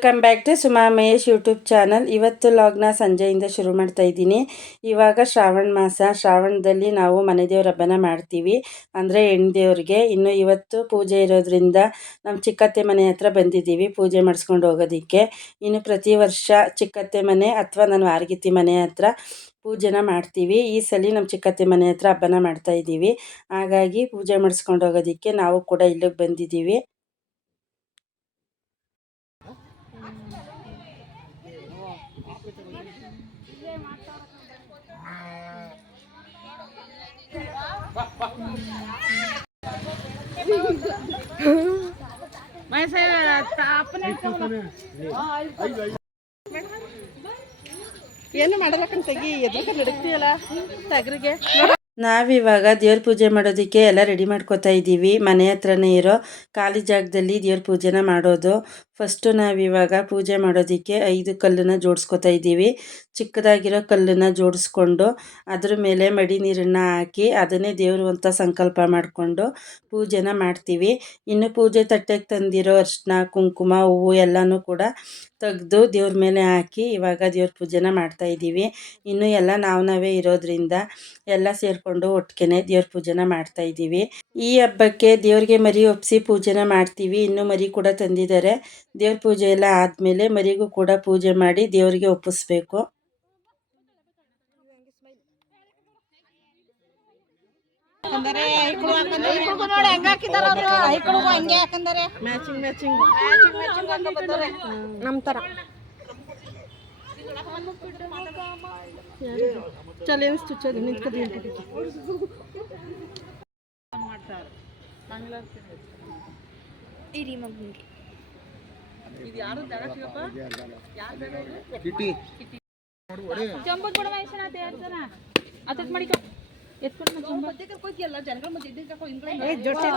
Welcome back to Suma Mahesh YouTube channel ಇವತ್ತು ಲಾಗ್ನ ಸಂಜೆಯಿಂದ ಶುರು ಮಾಡ್ತಾ ಇದ್ದೀನಿ. ಇವಾಗ ಶ್ರಾವಣ ಮಾಸ. ಶ್ರಾವಣದಲ್ಲಿ ನಾವು ಮನೆ ದೇವ್ರ ಹಬ್ಬನ ಮಾಡ್ತೀವಿ. ಅಂದರೆ ಹೆಣ್ಣು ದೇವ್ರಿಗೆ. ಇನ್ನು ಇವತ್ತು ಪೂಜೆ ಇರೋದ್ರಿಂದ ನಮ್ಮ ಚಿಕ್ಕತ್ತೆ ಮನೆ ಹತ್ರ ಬಂದಿದ್ದೀವಿ ಪೂಜೆ ಮಾಡಿಸ್ಕೊಂಡು ಹೋಗೋದಕ್ಕೆ. ಇನ್ನು ಪ್ರತಿ ವರ್ಷ ಚಿಕ್ಕತ್ತೆ ಮನೆ ಅಥವಾ ನಾನು ವಾರಗಿತ್ತಿ ಮನೆ ಹತ್ರ ಪೂಜೆನ ಮಾಡ್ತೀವಿ. ಈ ಸಲ ನಮ್ಮ ಚಿಕ್ಕತ್ತೆ ಮನೆ ಹತ್ರ ಹಬ್ಬನ ಮಾಡ್ತಾ ಇದ್ದೀವಿ. ಹಾಗಾಗಿ ಪೂಜೆ ಮಾಡಿಸ್ಕೊಂಡು ಹೋಗೋದಕ್ಕೆ ನಾವು ಕೂಡ ಇಲ್ಲಿಗೆ ಬಂದಿದ್ದೀವಿ. ಏನು ಮಾಡಬೇಕಂತ ನಾವಿವಾಗ ದೇವ್ರ ಪೂಜೆ ಮಾಡೋದಕ್ಕೆ ಎಲ್ಲ ರೆಡಿ ಮಾಡ್ಕೋತಾ ಇದ್ದೀವಿ. ಮನೆ ಹತ್ರನೇ ಇರೋ ಖಾಲಿ ಜಾಗದಲ್ಲಿ ದೇವ್ರ ಪೂಜೆನ ಮಾಡೋದು. ಫಸ್ಟು ನಾವಿವಾಗ ಪೂಜೆ ಮಾಡೋದಕ್ಕೆ ಐದು ಕಲ್ಲನ್ನು ಜೋಡಿಸ್ಕೊತಾ ಇದ್ದೀವಿ. ಚಿಕ್ಕದಾಗಿರೋ ಕಲ್ಲನ್ನು ಜೋಡಿಸ್ಕೊಂಡು ಅದ್ರ ಮೇಲೆ ಮಡಿ ನೀರನ್ನು ಹಾಕಿ ಅದನ್ನೇ ದೇವರು ಅಂತ ಸಂಕಲ್ಪ ಮಾಡಿಕೊಂಡು ಪೂಜೆನ ಮಾಡ್ತೀವಿ. ಇನ್ನು ಪೂಜೆ ತಟ್ಟೆಗೆ ತಂದಿರೋ ಅರ್ಶಿನ ಕುಂಕುಮ, ಹೂವು ಎಲ್ಲನೂ ಕೂಡ ತೆಗೆದು ದೇವ್ರ ಮೇಲೆ ಹಾಕಿ ಇವಾಗ ದೇವ್ರ ಪೂಜೆನ ಮಾಡ್ತಾ ಇದ್ದೀವಿ. ಇನ್ನು ಎಲ್ಲ ನಾವು ನಾವೇ ಇರೋದ್ರಿಂದ ಎಲ್ಲ ಸೇರಿಕೊಂಡು ಒಟ್ಟಿಗೆನೆ ದೇವ್ರ ಪೂಜೆನ ಮಾಡ್ತಾ ಇದ್ದೀವಿ. ಈ ಹಬ್ಬಕ್ಕೆ ದೇವ್ರಿಗೆ ಮರಿ ಒಪ್ಪಿಸಿ ಪೂಜೆನ ಮಾಡ್ತೀವಿ. ಇನ್ನು ಮರಿ ಕೂಡ ತಂದಿದ್ದಾರೆ. ದೇವ್ರ ಪೂಜೆ ಎಲ್ಲ ಆದಮೇಲೆ ಮರಿಗೂ ಕೂಡ ಪೂಜೆ ಮಾಡಿ ದೇವರಿಗೆ ಒಪ್ಪಿಸ್ಬೇಕು. ಅಂದರೆ ಐಕ್ಳು ಹಾಕಂದರೆ ಯಾರು ಚಲ ನಿಂತ್ಕೊದಿ ಇರಿ ಮಗುಂಗೆ ಜಂಬದ್ ಮನುಷ್ಯನ ಅಂತ ಹೇಳ್ತಾರ ಅದಕ್ಕೆ ಮಾಡಿಕೊ ಎತ್ಕೊಂಡು ಏ ಜೋಡ್ಸಿ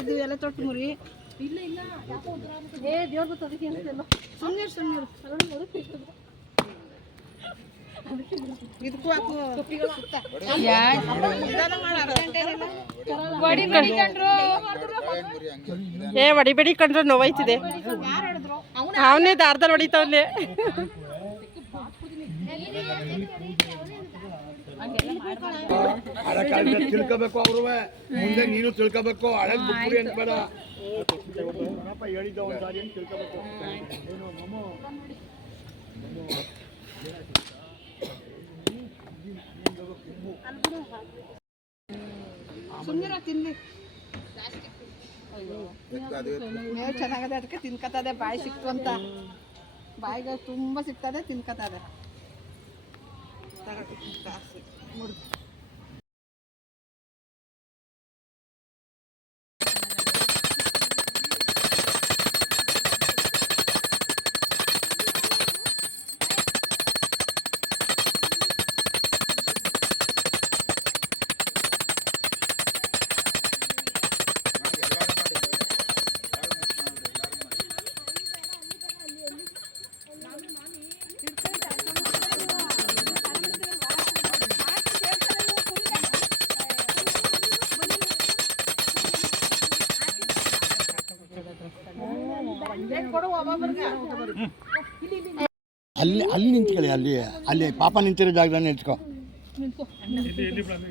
ಇದು ಎಲ್ಲ ತೊಟ್ಟು ಮುರಿ ಇಲ್ಲ ಇಲ್ಲ ಏ ದೇವ್ರ ಗೊತ್ತದಕ್ಕೆ ಏನಿಲ್ಲ ಸುಮ್ಮನೆ ಸುಮ್ಮನೆ ಇದಕ್ಕೂ ಹಾಕು ನಿಧಾನ ಮಾಡು, ಅರ್ಜೆಂಟ್ ಏನಿಲ್ಲ. ಏ ಹೊಡಿಬೇಡಿ ಕಂಡ್ರೆ ನೋವೈತಿದೆ ಅವನೇ ದಾರದಲ್ಲಿ ಹೊಡಿತಾವನೆ. ತಿಳ್ಕೋಬೇಕು ಅವರು. ಮುಂದೆ ನೀನು ತಿಳ್ಕೋಬೇಕು. ಹಳಗ್ ಬಿಟ್ಬಿಡಿ ಅಂತ ಬೇಡ. ಹೇಳಿದ್ದ ಒಂದು ಸಾರಿ ತಿಳ್ಕೋಬೇಕು. ಸುಮ್ಮನೆ ತಿನ್ಲಿ ಮೇವು ಚೆನ್ನಾಗದೆ ಅದಕ್ಕೆ ತಿನ್ಕತ್ತದೆ ಬಾಯಿ ಸಿಕ್ತು ಅಂತ ಬಾಯಿಗೆ ತುಂಬ ಸಿಗ್ತದೆ ತಿನ್ಕತ್ತದೆ ತಗೊಳ್ಳಿ, ಕಾಸು. ಮುರ್ದು. ಅಲ್ಲಿ ಅಲ್ಲಿ ನಿಂತ್ಕೊಳ್ಳಿ ಅಲ್ಲಿ ಅಲ್ಲಿ ಪಾಪ ನಿಂತಿರೋ ಜಾಗದಲ್ಲಿ ನಿಂತ್ಕೊ.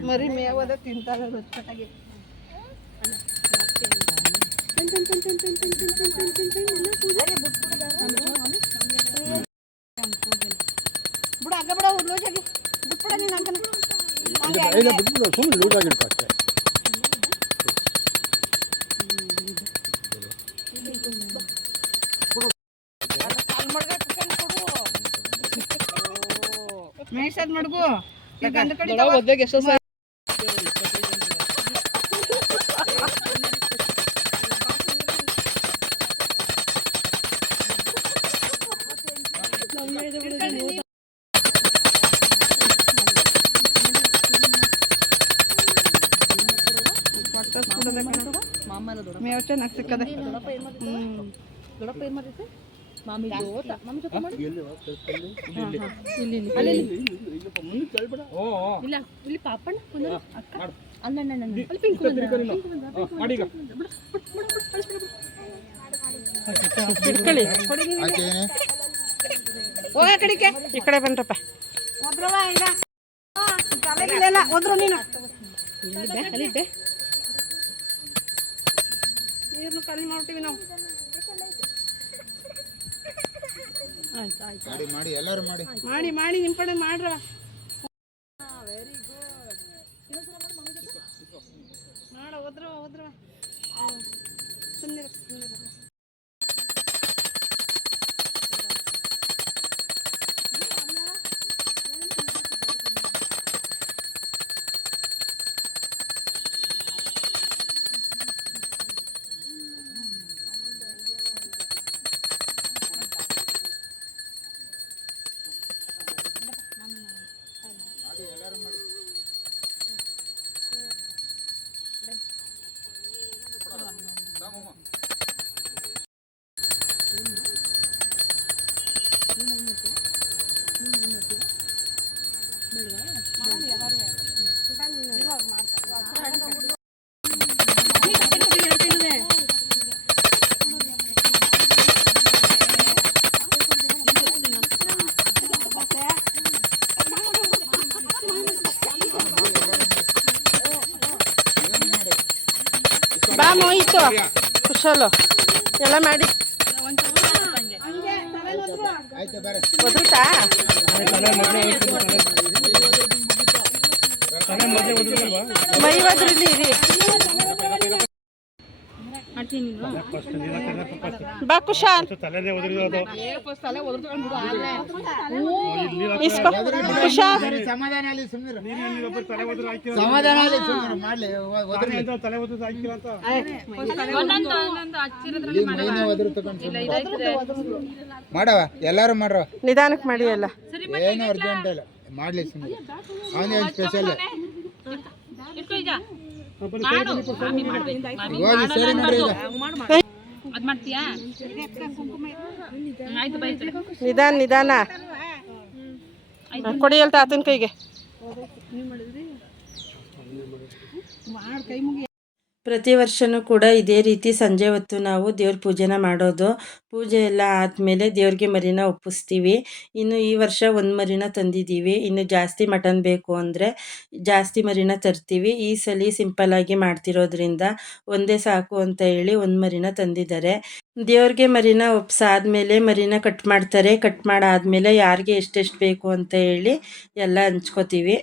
ಮರಿ ಮೇವದ ತಿಂತಾರೆ ರುಚಿಕಟ್ಟಾಗಿ ಬಿಡು ಹಂಗ ಬಿಡ ಲೂಜಾಗಿ ಬಿಟ್ಬಿಡ ನೀನು ಸುಮ್ಮನೆ ಲೂಟ್ ಆಗಿರ್ಕೊ ಅಷ್ಟೇ. ಮೇಯ್ಸದ್ ಮಡ್ಗು ಈಗ ಗಂಡ ಕಡೆ ಮೇವ್ ಚೆನ್ನಾಗಿ ಸಿಕ್ಕದೆ ಹ್ಮ್ ಇಲ್ಲ. ಇಲ್ಲಿ ಪಾಪಣ್ಣ ಕುಂದ್ರು ಅಕ್ಕ. ಅಲ್ಲ ಅಣ್ಣ ಅಲ್ಲಿ ಪಿಂಕ್ ಇಟ್ಕೊಳ್ಳಿ ಹೋಗ ಕಡಿಕೆ ಈ ಕಡೆ ಬನ್ರಪ್ಪ. ಹೋದ್ರವ ಇಲ್ಲ. ತಲೆಗಿಲ್ಲ ಹೋದ್ರು ನೀನು. ಅಲ್ಲಿದ್ದೆ ನೀರನ್ನು ಖಾಲಿ ಮಾಡ್ತೀವಿ ನಾವು. ಮಾಡಿ ಮಾಡಿ ಎಲ್ಲರೂ ಮಾಡಿ. ಮಾಡಿ ಮಾಡಿ ನಿಂಪಡೆ ನಿಮ್ಮ ಕಡೆ ಮಾಡ್ರವ ಮಾಡ ಹೋದ್ರವ ಹೋದ್ರವ. ಸುಮ್ಮನೆ ಬಾ ಮೋಹಿತು ಕುಶಲು. ಎಲ್ಲ ಮಾಡಿ. ಒದ್ರುತ್ತಾ? ಮೈ ಒದ್ರಲ್ಲಿ ಇರಿ. ಬಾ ಕುಶಾಲ್. ಇಸ್ಕೋ. ಕುಶಾಲ್ ಮಾಡವ ಎಲ್ಲಾರು ಮಾಡ್ರ ನಿಧಾನಕ್ಕೆ ಮಾಡಿ ಎಲ್ಲ. ಏನು ಅರ್ಜೆಂಟ್ ಇಲ್ಲ. ಮಾಡ್ಲಿ ಸುಮ್ಮನೆ ಅವನೇ ಸ್ಪೆಷಲ್ ನಿಧಾನ ನಿಧಾನ. ಕೊಡಿ ಹೇಳ್ತಾ ತಾತನ ಕೈಗೆ. ಪ್ರತಿ ವರ್ಷವೂ ಕೂಡ ಇದೇ ರೀತಿ ಸಂಜೆ ಹೊತ್ತು ನಾವು ದೇವ್ರ ಪೂಜೆನ ಮಾಡೋದು. ಪೂಜೆ ಎಲ್ಲ ಆದಮೇಲೆ ದೇವ್ರಿಗೆ ಮರಿನ ಒಪ್ಪಿಸ್ತೀವಿ. ಇನ್ನು ಈ ವರ್ಷ ಒಂದು ಮರಿನ ತಂದಿದ್ದೀವಿ. ಇನ್ನು ಜಾಸ್ತಿ ಮಟನ್ ಬೇಕು ಅಂದರೆ ಜಾಸ್ತಿ ಮರಿನ ತರ್ತೀವಿ. ಈ ಸಲ ಸಿಂಪಲ್ಲಾಗಿ ಮಾಡ್ತಿರೋದ್ರಿಂದ ಒಂದೇ ಸಾಕು ಅಂತ ಹೇಳಿ ಒಂದು ಮರಿನ ತಂದಿದ್ದಾರೆ. ದೇವ್ರಿಗೆ ಮರಿನ ಒಪ್ಸಾದ್ಮೇಲೆ ಮರಿನ ಕಟ್ ಮಾಡ್ತಾರೆ. ಕಟ್ ಮಾಡಾದಮೇಲೆ ಯಾರಿಗೆ ಎಷ್ಟೆಷ್ಟು ಬೇಕು ಅಂತ ಹೇಳಿ ಎಲ್ಲ ಹಂಚ್ಕೋತೀವಿ.